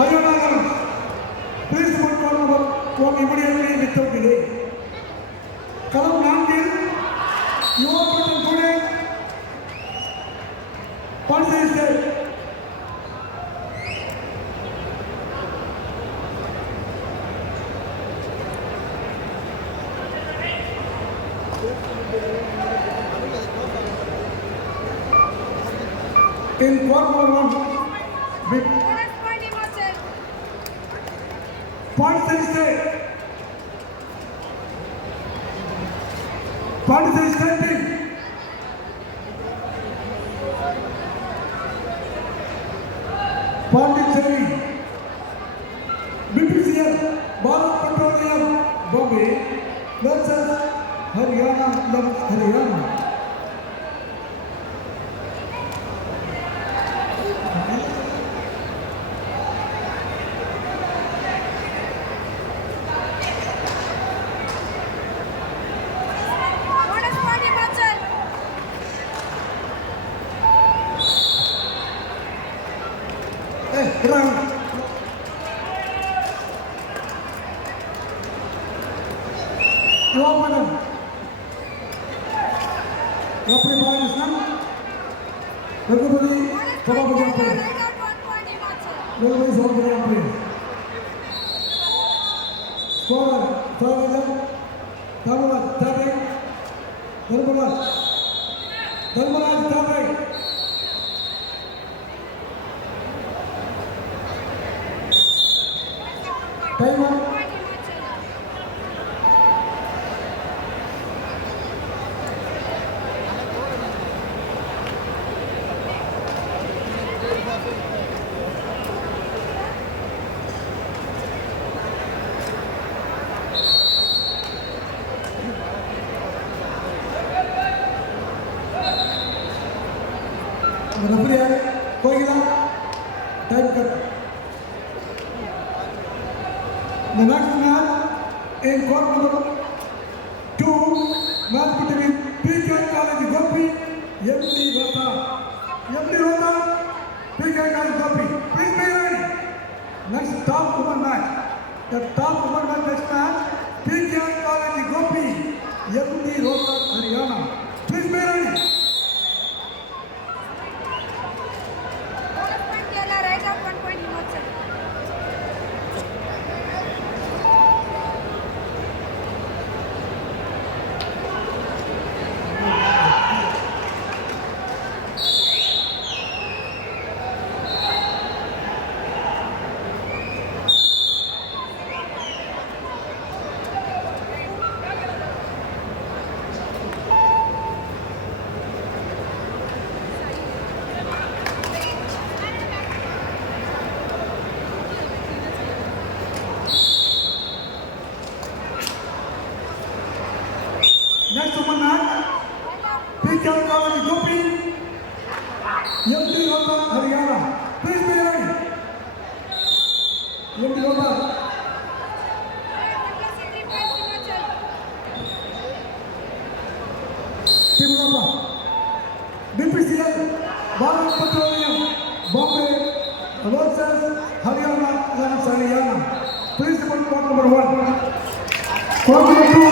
Haryana Girls, please put one immediately without delay. Kalam Nandil, you are present today. Participate. In quarter one, with participate team. Pondicherry, BPCL, Bharat Petroleum, Bombay versus Haryana. Round. Madam. Referee ball is done. Everybody, Sabapati play. Everybody, Sabapati play. Scorer, Tharmalaj, third right. Tharmalaj, third right. Time on. Referee है कोई गिला time कर. The next match in court number 2, match between PK College Gopi, MD Rota, PK College Gopi. Please be ready. Next top woman match. The top woman match next match, PK College Gopi, MD Rota, Haryana. Please be ready. Next woman match, PK College Gopi, MD Rota, Haryana. Please be ready. MD Rota. Team Rota. BPCL, Bharat Petroleum, Bombay versus Haryana. Please put court number 1. Court number 2,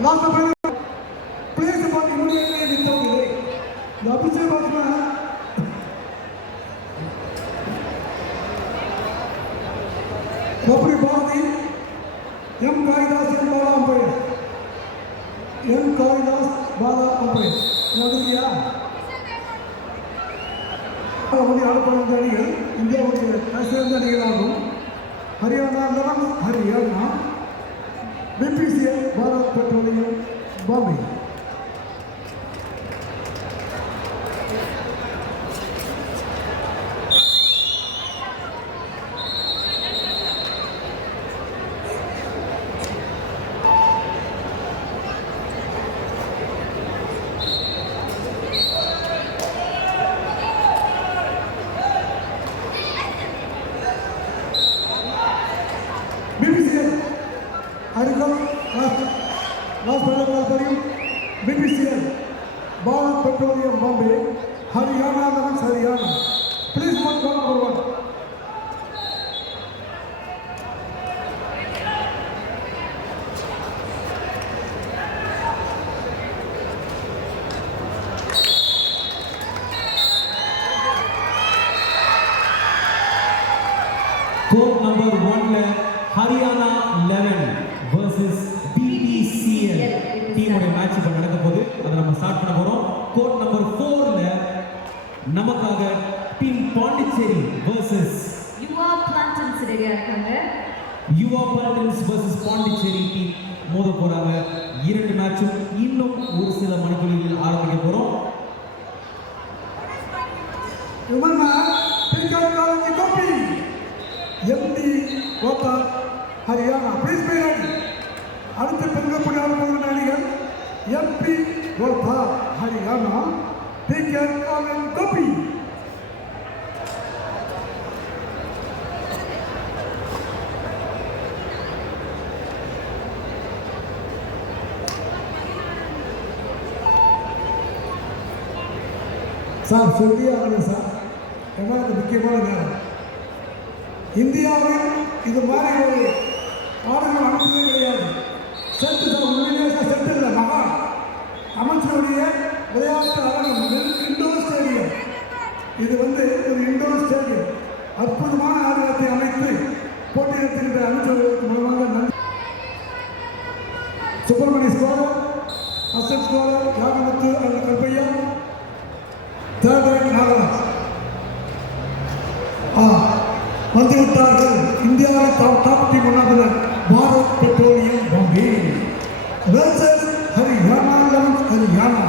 Last of all, place upon immediately without delay. The officer batsman. Referee Bharati, M. Kaidas and Bala umpire. M. Kaidas, Bala umpire. Now, ஆடப்படும் அணிகள் இந்தியாவுடைய சிறந்த அணிகளாகும். Haryana 11 Haryana, BPCL Bharat Petroleum Bombay. BPCL, Harikam, last ball, BPCL, Bharat Petroleum Bombay, Haryana, Lemons Haryana. Please mark down number 1. Court number 1 Haryana 11 versus BPCL டீமோட match இப்ப நடக்க போகுது. அதை நம்ம ஸ்டார்ட் பண்ண போறோம். கோர்ட் நம்பர் 4ல நமக்காக டீம் பாண்டிச்சேரி versus யுவா பிளான்டன்ஸ் ரெடியா இருக்காங்க. யுவா பிளான்டன்ஸ் versus பாண்டிச்சேரி டீம் மோத போறாங்க. இரண்டு மேட்சும் இன்னும் ஒரு சில மணித்துளிகளில் ஆரம்பிக்க போறோம். MD Gopal Haryana, please be ready. அடுத்த பெண்கள் புரியாத அணிகள் MP Gopal Haryana, Picker Colin Gopi. Sir சொல்லியே ஆகணும் சார், ஏன்னா இது முக்கியமான நேரம். இந்தியாவில் இது மாதிரி ஒரு ஆடுகள் அனுப்பவே கிடையாது. செட்டு சார் உண்மையிலேயே செட்டு இல்லை, மகா அமைச்சருடைய விளையாட்டு அரங்கம், இண்டோர் ஸ்டேடியம். இது ஒரு இண்டோர் ஸ்டேடியம். அற்புதமான ஆடுகளத்தை அமைத்து போட்டி நடத்துகின்ற அமைச்சர்களுக்கு மூலமாக நன்றி. சுப்பிரமணிய ஸ்கோலர், அசன் ஸ்கோலர், ராகமுத்து அல்ல கல்பையா, தேர்ட் ரைட் நாகராஜ் வந்துவிட்டார்கள். இந்தியாவில் டாப் டீம் ஒன்றாவது Bharat Petroleum Bombay versus Haryana elevens Haryana.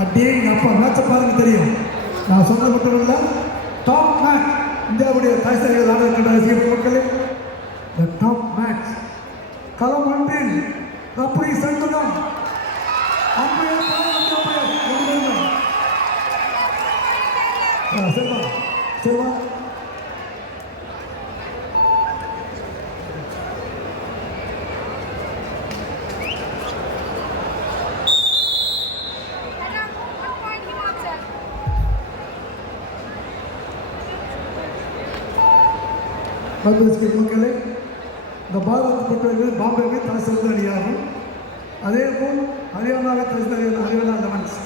அப்படியே அப்பா மேட்சை பாருங்க தெரியும். நான் சொன்னது மட்டும் இல்லை, டாப் மேட்ச் இந்தியாவுடைய தாய்சாரிகள் ஆட இருக்கின்ற ரசிகர்கள் மக்களே, டாப் மேட்ச். களம் ஒன்றில் ரப்பரி சண்முகம் செல்வா செல்வா மக்களே, இந்த பாரத் பெட்ரோலியம் பாம்பேவை தலை சிறந்த அணியாகும். அதே போல் ஹரியானாவை தலை சிறந்த Haryana elevens.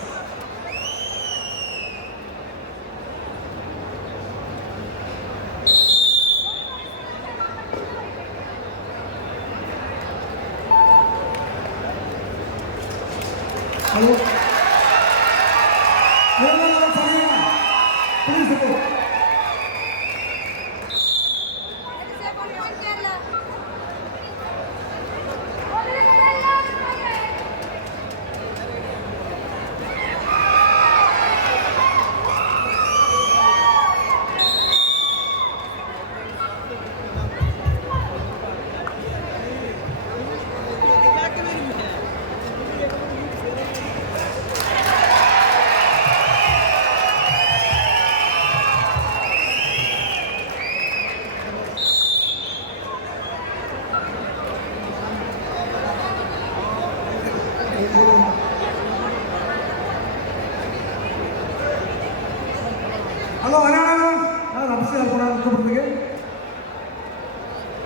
Hello hello Haryana யார் அபிஷேக் போனாங்க கூப்பிடுறதுக்கு?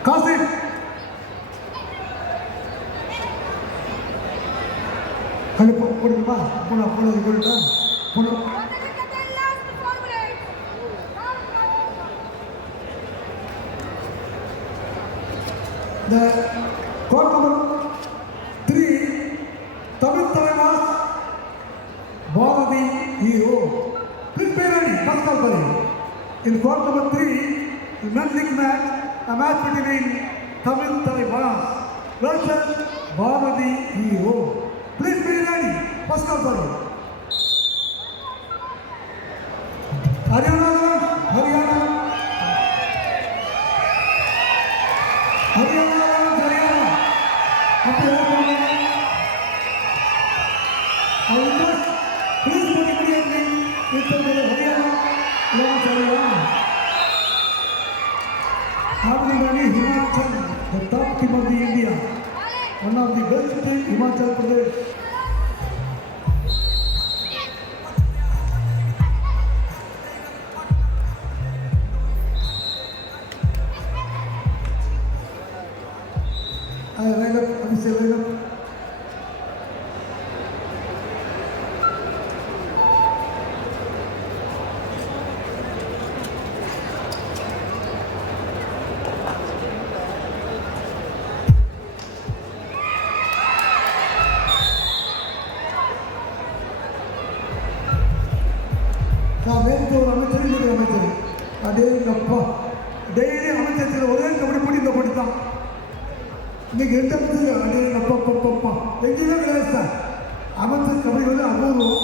காசிம் அது போடுமா போனா போனது போட்டா போன The court number 3, Tamil Thalaivas Bharati Hero. Please be ready. First call for you. In court number 3, the non-league match, a match between Tamil Thalaivas versus Bharati Hero. Please be ready. First call for you. Haryana. Please go immediately with the Haryana Long Haryana. Abdulghani Himachal, the top team of the India, one of the best team Himachal Pradesh. Line up, Abhishek, line up. மேற்கோள் அமைச்சர் அதே அப்பா daily அமைச்சர் ஒரே கபடி போட்டி இந்த போட்டி தான் இன்னைக்கு 2 அமைச்சர் அதே அப்பா எங்கேயுமே கிடையாது சார். அமைச்சர் கபடி வந்து அபூர்வம்.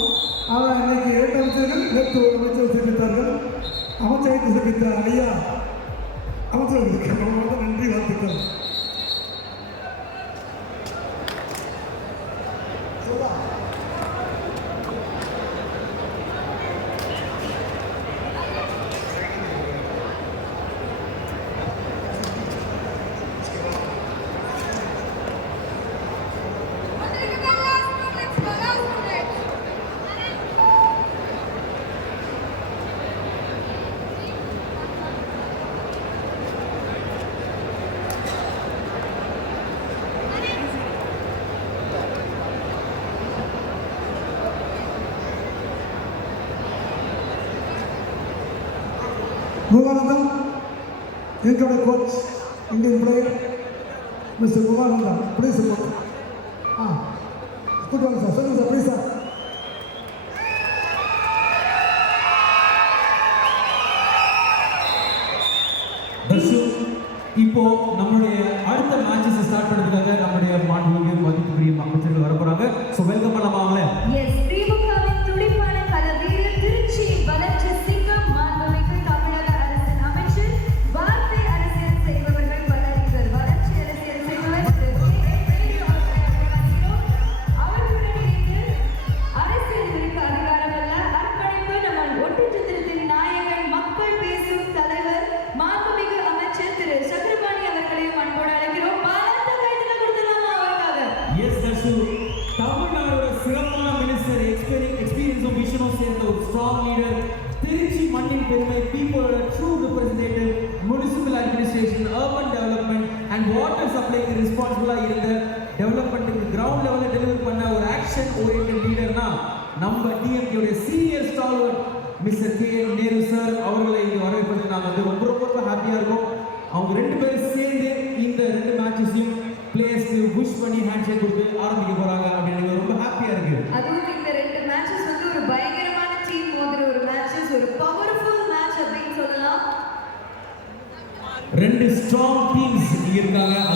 ஆனால் இன்னைக்கு 2 அமைச்சர்கள் நேற்று ஒரு அமைச்சர் தெரிவித்தார்கள். அமைச்சரை தெரிவித்த ஐயா அமைச்சர்களுக்கு நன்றி வாழ்த்துக்கள். Muganandam, incoming coach, Indian player, Mr. Muganandam, please support. Good one, sir. Sir, please, sir. Dharshu, இப்போ நம்மளுடைய அடுத்த மேட்சஸ் ஸ்டார்ட் பண்ணுறதுக்காக நம்மளுடைய மாண்புமிகு மதிப்புக்குரிய அமைச்சர்கள் வர போறாங்க. So welcome பண்ணலாமாங்களே? எஸ், திமுகவின் துடிப்பான களவீரர், திருச்சியின் வளர்ச்சி சிங்கம், மாண்புமிகு தமிழக அரசின் அமைச்சர், வார்த்தை அரசியல் செய்பவர்கள் வளர்ச்சிகள், வளர்ச்சி அரசியல் செய்பவர் அவர்களுடைய அரசியல் இருக்க அதிகாரமல்ல, அர்ப்பணிப்பு நம்ம ஒட்டுச்சத்திரத்தின் நாயகன், மக்கள் பேசும் தலைவர், மாண்புமிகு அமைச்சர் திரு சக்கரபாணி அவர்களையும் அன்போடு அழைக்கிறோம். பலத்த கைதட்டல் கொடுத்துடலாமா அவருக்காக? எஸ் தர்ஷு, தமிழ்நாடோட சிறப்பான மினிஸ்டர், எக்ஸ்பீரியன்ஸும் விஷனும் சேர்ந்த ஒரு ஸ்ட்ராங் லீடர், திருச்சி மண்ணின் பெருமை, பீப்புளோட true representative, municipal administration, urban development and water சப்ளைக்கு ரெஸ்பான்சிபிளாக இருந்த டெவலப்மெண்ட்டுக்கு கிரவுண்ட் லெவலில் டெலிவர் பண்ண ஒரு ஆக்ஷன் ஓரியன்டட் லீடர்னா நம்ம டிஎம்கேடைய senior stalwart mister K. N Nehru அவர்களை இங்கே வரவேற்பதற்கு நாங்கள் வந்து ரொம்ப ரொம்ப ஹாப்பியாக இருக்கோம். அவங்க 2 பேரும் சேர்ந்து இந்த 2 மேட்சஸையும் பிளேயர்ஸ்க்கு விஷ் பண்ணி ஹேண்ட் ஷேக் கொடுத்து ஆரம்பிக்க போறாங்க அப்படின்னு ரொம்ப ஹாப்பியாக இருக்கு. அதுவும் இந்த 2 மேட்சஸ் வந்து ஒரு பயங்கரமான டீம் மோதிர ஒரு மேட்சஸ், ஒரு பவர்ஃபுல் மேட்ச் அப்படின்னு சொல்லலாம். 2 ஸ்ட்ராங் டீம்ஸ் இங்க இருக்காங்க.